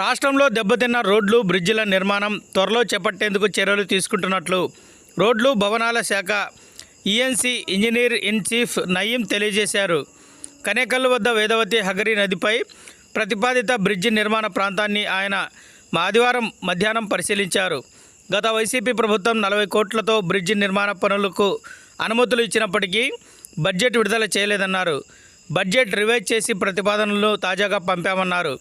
రాష్ట్రంలో దెబ్బతిన్న రోడ్లు బ్రిడ్జిల నిర్మాణం త్వరలో చేపట్టేందుకు చర్యలు తీసుకుంటున్నట్లు రోడ్లు భవనాల శాఖ ENC engineer in chief Nayeem తెలియజేశారు. కనేకల్లు వద్ద వేదవతి హగరి నదిపై ప్రతిపాదిత బ్రిడ్జి నిర్మాణ ప్రాంతాన్ని ఆయన ఆదివారం మధ్యాహ్నం పరిశీలించారు. గత వైసీపీ ప్రభుత్వం నలభై కోట్లతో బ్రిడ్జి నిర్మాణ పనులకు అనుమతులు ఇచ్చినప్పటికీ బడ్జెట్ విడుదల చేయలేదన్నారు. బడ్జెట్ రివైజ్ చేసి ప్రతిపాదనలు తాజాగా పంపామన్నారు.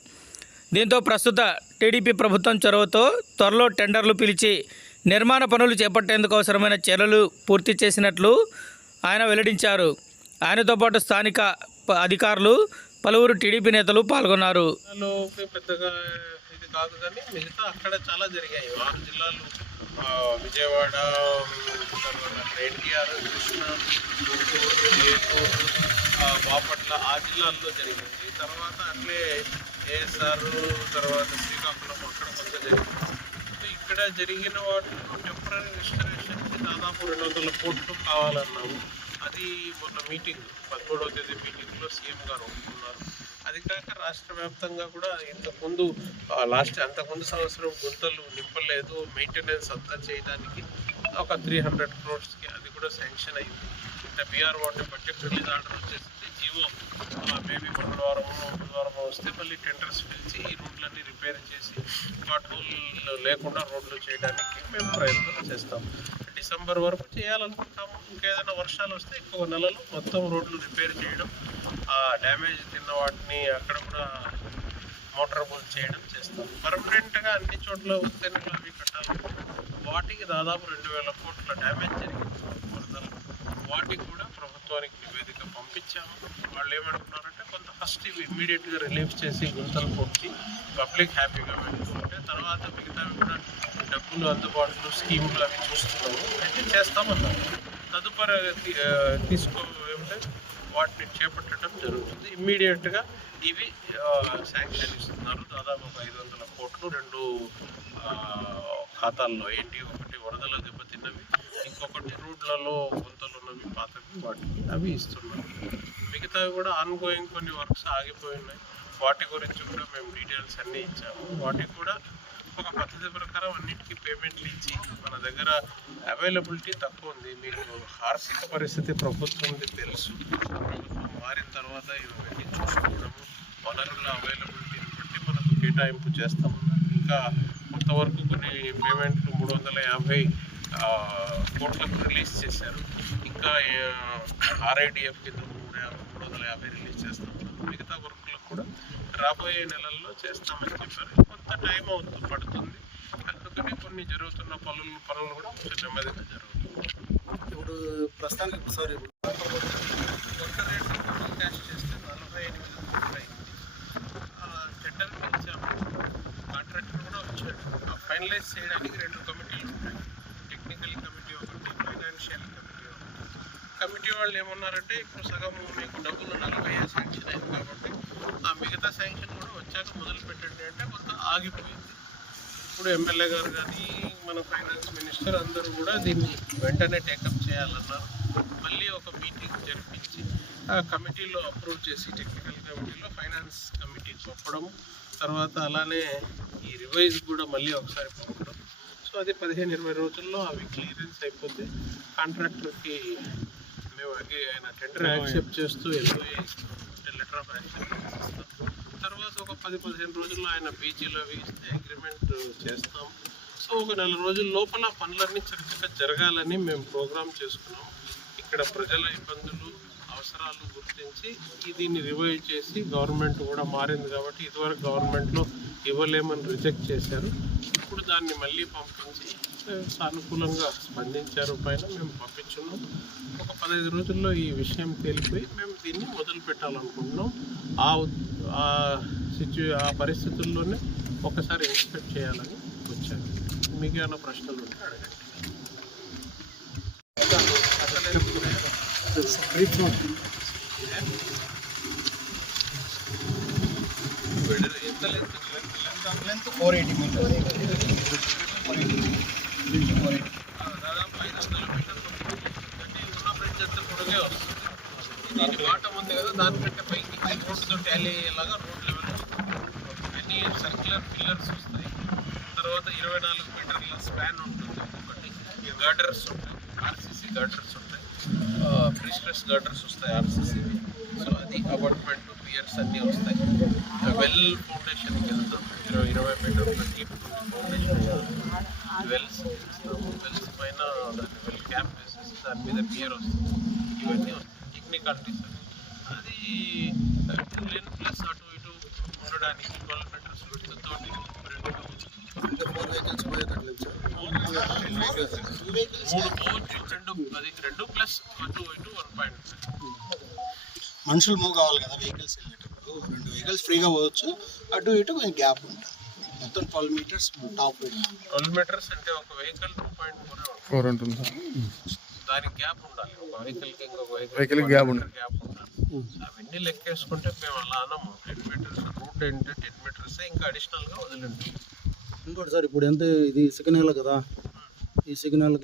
దీంతో ప్రస్తుత టీడీపీ ప్రభుత్వం చొరవతో త్వరలో టెండర్లు పిలిచి నిర్మాణ పనులు చేపట్టేందుకు అవసరమైన చర్యలు పూర్తి చేసినట్లు ఆయన వెల్లడించారు. ఆయనతో పాటు స్థానిక ప- అధికారులు పలువురు టీడీపీ నేతలు పాల్గొన్నారు. పెద్దగా ఇది కాదు కానీ మిగతా అక్కడ చాలా జరిగాయి. ఆరు జిల్లాలు విజయవాడ ఎన్టీఆర్ కృష్ణ గుంటూరు ఏలూరు బాపట్ల ఆ జిల్లాల్లో జరిగింది. తర్వాత అట్లే ఏఎస్ఆర్ తర్వాత శ్రీకాకుళం అక్కడ కొంత జరిగింది. ఇక్కడ జరిగిన వాటిలో టెంపరీ రిజిస్ట్రేషన్కి దాదాపు రెండు వందల కోట్లు కావాలన్నాము. అది మొన్న మీటింగ్ పదమూడవ తేదీ మీటింగ్లో సీఎం గారు ఒప్పుకున్నారు. అది కాక రాష్ట్ర వ్యాప్తంగా కూడా ఇంతకుముందు లాస్ట్ అంతకుముందు సంవత్సరం గుంతలు నింపలేదు. మెయింటెనెన్స్ అంతా చేయడానికి ఒక త్రీ హండ్రెడ్ క్రోర్స్కి అది కూడా శాంక్షన్ అయింది. అంటే BR water budget release order వచ్చేసింది. జీవో మేబీ మంగళవారం బుధవారం వస్తే మళ్ళీ టెండర్స్ పిలిచి ఈ రోడ్లన్నీ రిపేర్ చేసి వాట్ లేకుండా రోడ్లు చేయడానికి మేము ప్రయత్నం చేస్తాం. డిసెంబర్ వరకు చేయాలనుకుంటాము. ఇంకేదైనా వర్షాలు వస్తే ఇంకొక నెలలు మొత్తం రోడ్లు రిపేర్ చేయడం ఆ డ్యామేజ్ తిన్న వాటిని అక్కడ కూడా మోటారబుల్ చేయడం చేస్తాం. పర్మనెంట్గా అన్ని చోట్ల ఉత్తెనలు అవి కట్టాలి వాటికి దాదాపు రెండు వేల కోట్ల డ్యామేజ్ జరిగింది. వరదలు వాటికి కూడా ప్రభుత్వానికి నివేదిక పంపించాము. వాళ్ళు ఏమంటున్నారంటే కొంత ఫస్ట్ ఇవి ఇమ్మీడియట్గా రిలీఫ్ చేసి గుంతలు పొడిచి పబ్లిక్ హ్యాపీగా పెట్టుకుంటే తర్వాత మిగతావి కూడా డబ్బులు అందుబాటులో స్కీములు అవి చూస్తున్నాము. అయితే చేస్తామన్నారు. తదుపరి తీసుకో ఏమంటే వాటిని చేపట్టడం జరుగుతుంది. ఇమ్మీడియట్గా ఇవి శాంక్షన్ ఇస్తున్నారు. దాదాపు ఒక ఐదు వందల కోట్లు రెండు ఖాతాల్లో ఏంటి ఒకటి వరదల ఇంకొకటి రోడ్లలో గుంతలు ఉన్నవి పాతవి వాటికి అవి ఇస్తున్నారు. మిగతావి కూడా ఆన్గోయింగ్ కొన్ని వర్క్స్ ఆగిపోయి ఉన్నాయి వాటి గురించి కూడా మేము డీటెయిల్స్ అన్నీ ఇచ్చాము. వాటికి కూడా ఒక పద్ధతి ప్రకారం అన్నిటికీ పేమెంట్లు ఇచ్చి మన దగ్గర అవైలబిలిటీ తక్కువ ఉంది. మీకు ఆర్థిక పరిస్థితి ప్రభుత్వంది తెలుసు. ప్రభుత్వం మారిన తర్వాత ఇవన్నీ చూసుకోవడము వనరుల అవైలబిలిటీని బట్టి మనకు కేటాయింపు చేస్తామన్నారు. ఇంకా కొంతవరకు కొన్ని పేమెంట్లు మూడు వందల యాభై కోట్లకు రిలీజ్ చేశారు. ఇంకా ఆర్ఐడిఎఫ్ కింద మూడు మూడు వందల యాభై రిలీజ్ చేస్తామన్నారు. మిగతా వర్కులకు కూడా రాబోయే నెలల్లో చేస్తామని చెప్పారు. కొంత టైం అవుతుంది పడుతుంది. అందుకని కొన్ని జరుగుతున్న పనులు పనులు కూడా కొంచెం నెమ్మదిగా జరుగుతుంది ఇప్పుడు ప్రస్తుతానికి సారీ కొత్త రేట్లు క్యాష్ చేస్తే నలభై ఎనిమిది టెండర్ పిలిచాము కాంట్రాక్టర్ కూడా వచ్చాడు. ఆ ఫైనలైజ్ చేయడానికి రెండు కమిటీలు ఉంటాయి టెక్నికల్ కమిటీ ఒకటి కమిటీ కమిటీ వాళ్ళు ఏమన్నారంటే ఇప్పుడు సగం మీకు డబ్బులు నలభై శాంక్షన్ అయింది కాబట్టి ఆ మిగతా శాంక్షన్ కూడా వచ్చాక మొదలు పెట్టండి అంటే కొంత ఆగిపోయింది. ఇప్పుడు ఎమ్మెల్యే గారు కానీ మన ఫైనాన్స్ మినిస్టర్ అందరూ కూడా దీన్ని వెంటనే టేకప్ చేయాలన్నారు. మళ్ళీ ఒక మీటింగ్ జరిపించి ఆ కమిటీలో అప్రూవ్ చేసి టెక్నికల్ కమిటీలో ఫైనాన్స్ కమిటీ పంపడం తర్వాత అలానే ఈ రివైజ్ కూడా మళ్ళీ ఒకసారి పంపడం. సో అది పదిహేను ఇరవై రోజుల్లో అవి క్లియరెన్స్ అయిపోతే కాంట్రాక్టర్కి మేము ఆయన టెండర్ యాక్సెప్ట్ చేస్తూ ఎల్ఓఏ లెటర్ ఆఫ్ యాక్సెప్ట్ ఇస్తాం తర్వాత ఒక పది పదిహేను రోజుల్లో ఆయన అవి ఇస్తే అగ్రిమెంట్ చేస్తాం. సో ఒక నెల రోజుల లోపల పనులన్నీ చక్కగా జరగాలని మేము ప్రోగ్రామ్ చేసుకున్నాం. ఇక్కడ ప్రజల ఇబ్బందులు అవసరాలు గుర్తించి దీన్ని రివైవ్ చేసి గవర్నమెంట్ కూడా మారింది కాబట్టి ఇదివరకు గవర్నమెంట్లో ఇవ్వలేమని రిజెక్ట్ చేశారు. ఇప్పుడు దాన్ని మళ్ళీ పంపించి సానుకూలంగా స్పందించారు పైన. మేము పంపించున్నాం. ఒక పదహైదు రోజుల్లో ఈ విషయం తేలిపోయి మేము దీన్ని మొదలు పెట్టాలనుకుంటున్నాం. ఆ సిచ్యు ఆ పరిస్థితుల్లోనే ఒకసారి ఇన్స్పెక్ట్ చేయాలని వచ్చాను. మీకు ఏమైనా ప్రశ్నలు ఉంటే అడగండి. బ్రీఫ్ నోట్ వెడర్ ఎంత length length length length four eighty metres four eighty four eighty దాదాపు ఐదు వందల మీటర్లు అంటే ఉన్న బ్రిడ్జ్ అంతా పొడగే వస్తుంది దీని బాటం ఉంది కదా దానికంటే పైకి రోడ్తో టాలీ అయ్యేలాగా రోడ్ లెవెల్ అన్ని రెగ్యులర్ పిల్లర్స్ వస్తాయి తర్వాత ఇరవై నాలుగు మీటర్ల స్పాన్ ఉంటుంది ఒకటి గర్డర్స్ ఉంటాయి ఆర్సీసీ గర్డర్స్ ఉంటాయి ఫ్రిస్ట్రెస్ గర్డర్స్ వస్తాయి ఆర్సీసీవి సో అది అపార్ట్మెంట్ పియర్స్ అన్నీ వస్తాయి. వెల్ ఫౌండేషన్కి వెళ్తాం. ఇరవై ఇరవై metre deep foundation wells wells పైన దాన్ని వెల్ క్యాప్ వేసేసి దాని మీద పియర్ వస్తుంది. ఇవన్నీ వస్తాయి. టెక్నికాలిటీస్ అది. లేని ప్లస్ అటు ఇటు ఉండడానికి ట్వెల్వ్ మీటర్స్ విడ్త్ తోటి రెండు అంటే ఫోర్ వెహికల్స్ పోయేటట్లేదు సార్ మూడు పోవచ్చు రెండు అది రెండు ప్లస్ అటు ఇటు వన్ పాయింట్ మనుషులు మూవ్ కావాలి కదా వెహికల్స్ వెళ్ళేటప్పుడు. రెండు వెహికల్స్ ఫ్రీగా పోవచ్చు. అటు ఇటు కొంచెం గ్యాప్ ఉంటుంది. మొత్తం twelve metres top twelve metres అంటే ఒక vehicle two point four four ఉంటుంది సార్. దానికి గ్యాప్ ఉండాలి. ఒక వెహికల్కి ఇంకొక వెహికల్ Vehicle కి gap ఉండాలి. గ్యాప్ ఉండాలి. అవన్నీ లెక్కేసుకుంటే మేము అలా అనము. టెన్ మీటర్స్ రూట్ ఏంటంటే టెన్ మీటర్స్ ఇంకా అడిషనల్గా వదిలింది ఇంకోటి సార్ ఇప్పుడు ఎంత ఇది సిగ్నల్ కదా? ఈ సిగ్నల్